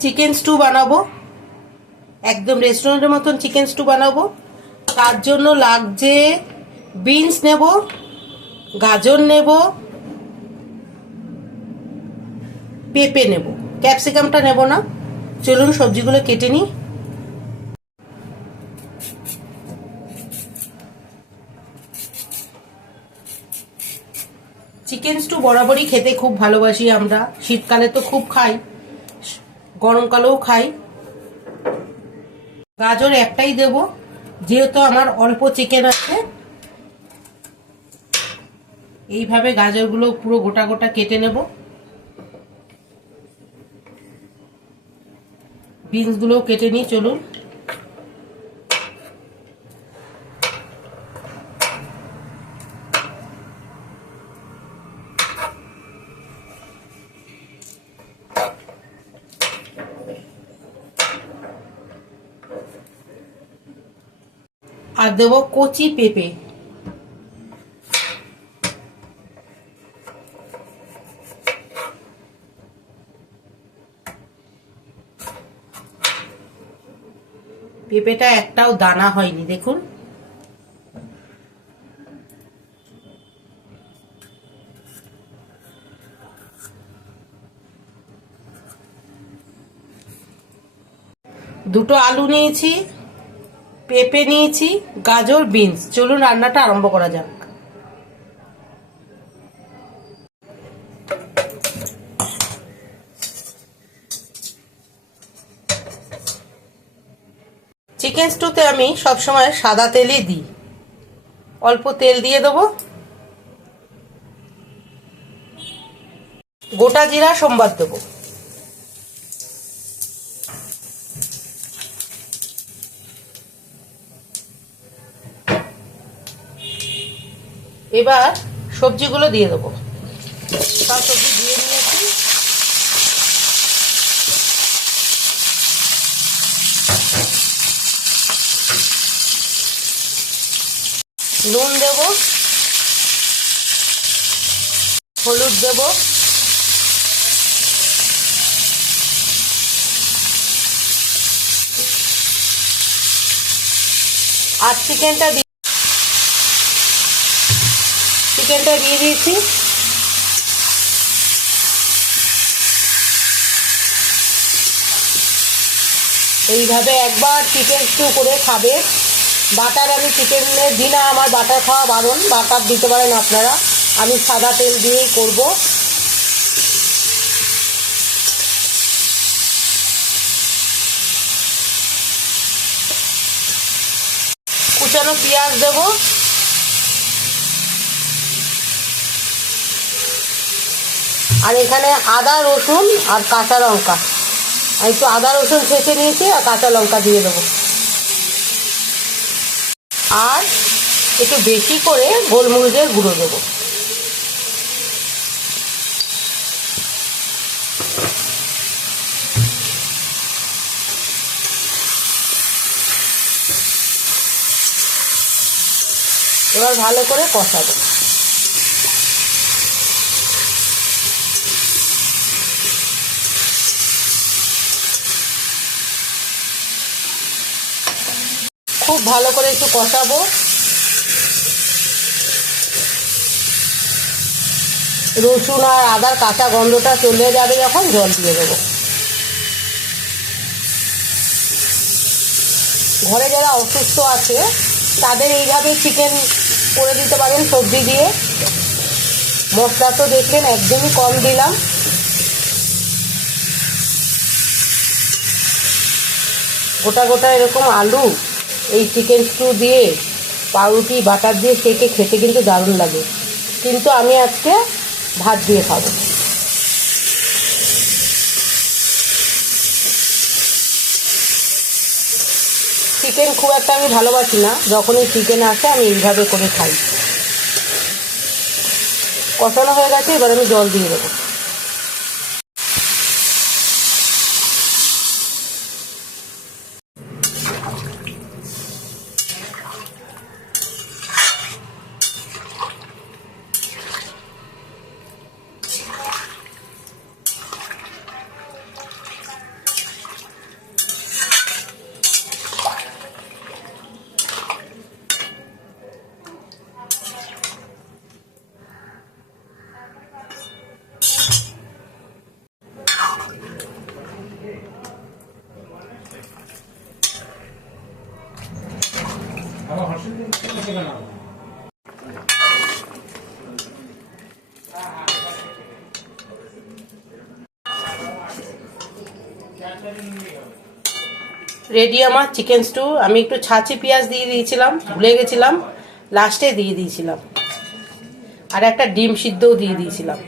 Chicken stew বানাবো। একদম রেস্টুরেন্টের মতন চিকেন স্টু বানাবো। তার জন্য লাগছে বিনস নেব, গাজর নেব, পেঁপে নেব। ক্যাপসিকামটা নেব না। চলুন সবজিগুলো কেটে নিই। চিকেন স্টু বরাবরই খেতে খুব ভালোবাসি আমরা। শীতকালে তো খুব খাই। গরমকালেও খাই। গাজর একটাই দেব, যেহেতু আমার অল্প চিকেন আছে। এইভাবে গাজরগুলো পুরো গোটা গোটা কেটে নেব। বিনসগুলোও কেটে নিই, চলুন। আর দেবো কচি পেঁপে। পেঁপেটা একটাও দানা হয়নি দেখুন। দুটো আলু নিয়েছি পেঁপে নিয়েছি গাজর, বিনস। চলুন রান্নাটা আরম্ভ করা যাক। চিকেন স্টুতে আমি সবসময় সাদা তেলই দিই। অল্প তেল দিয়ে দেবো। গোটা জিরা সোমবার দেবো। এবার সবজিগুলো দিয়ে দেবো। সব সবজি দিয়ে নিয়েছি। নুন দেব। হলুদ দেব। আর চিকেনটা চিকেনটা দিয়ে দিয়েছি। এইভাবে একবার চিকেন স্টু করে খাবে। বাটার আমি চিকেনের দিই না, আমার বাটার খাওয়া বারণ। বাটার দিতে পারেন আপনারা। আমি সাদা তেল দিয়েই করব। কুচানো পেঁয়াজ দেবো। আর এখানে আদা, রসুন আর কাঁচা লঙ্কা। একটু আদা, রসুন ছেঁচে নিয়েছি আর কাঁচা লঙ্কা দিয়ে দেবো। আর একটু বেশি করে গোলমরিচের গুঁড়ো দেবো। এবার ভালো করে কষাবো। খুব ভালো করে একটু কষাবো। রসুন আর আদার কাঁচা গন্ধটা চলে যাবে যখন জল দিয়ে দেবো। ঘরে যারা অসুস্থ আছে, তাদের এইভাবে চিকেন করে দিতে পারেন সবজি দিয়ে। মশলা তো দেখলেন একদমই কম দিলাম। গোটা গোটা এরকম আলু এই চিকেন স্টু দিয়ে পাউরুটি, বাটার দিয়ে সেকে খেতে কিন্তু দারুণ লাগে। কিন্তু আমি আজকে ভাত দিয়ে খাব। চিকেন খুব একটা আমি ভালোবাসি না। যখনই চিকেন আসে, আমি এইভাবে করে খাই। কষানো হয়ে গেছে, এবার আমি জল দিয়ে দেবো। রেডি আমার চিকেন স্টু আমি একটু ছাঁচি পেঁয়াজ দিয়ে দিয়েছিলাম, ভুলে গেছিলাম। লাস্টে দিয়ে দিয়েছিলাম। আর একটা ডিম সিদ্ধও দিয়ে দিয়েছিলাম।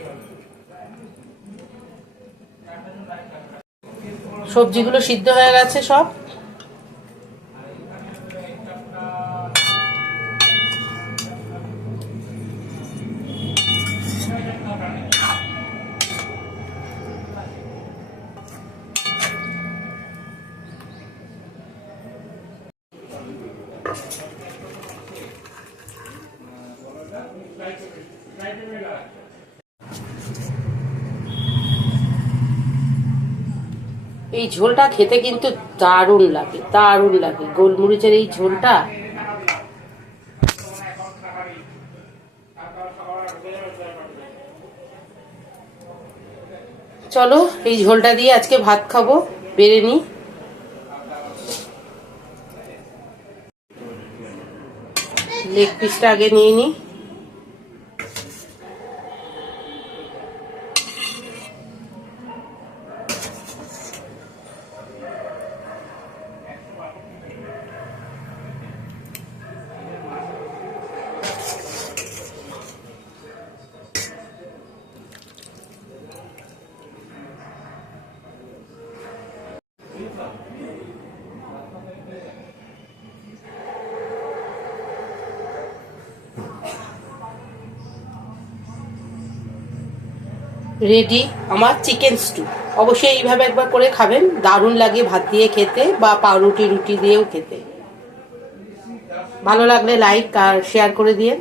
সবজিগুলো সিদ্ধ হয়ে গেছে সব। এই ঝোলটা খেতে কিন্তু দারুণ লাগে দারুণ লাগে। গোলমরিচের এই ঝোলটা চলো এই ঝোলটা দিয়ে আজকে ভাত খাব, বেড়ে নি লেগ পিসটা আগে নিয়ে নিই। রেডি আমার চিকেন স্টু অবশ্যই এইভাবে একবার করে খাবেন, দারুণ লাগে ভাত দিয়ে খেতে বা পাউরুটি, রুটি দিয়েও খেতে। ভালো লাগলে লাইক আর শেয়ার করে দিয়ে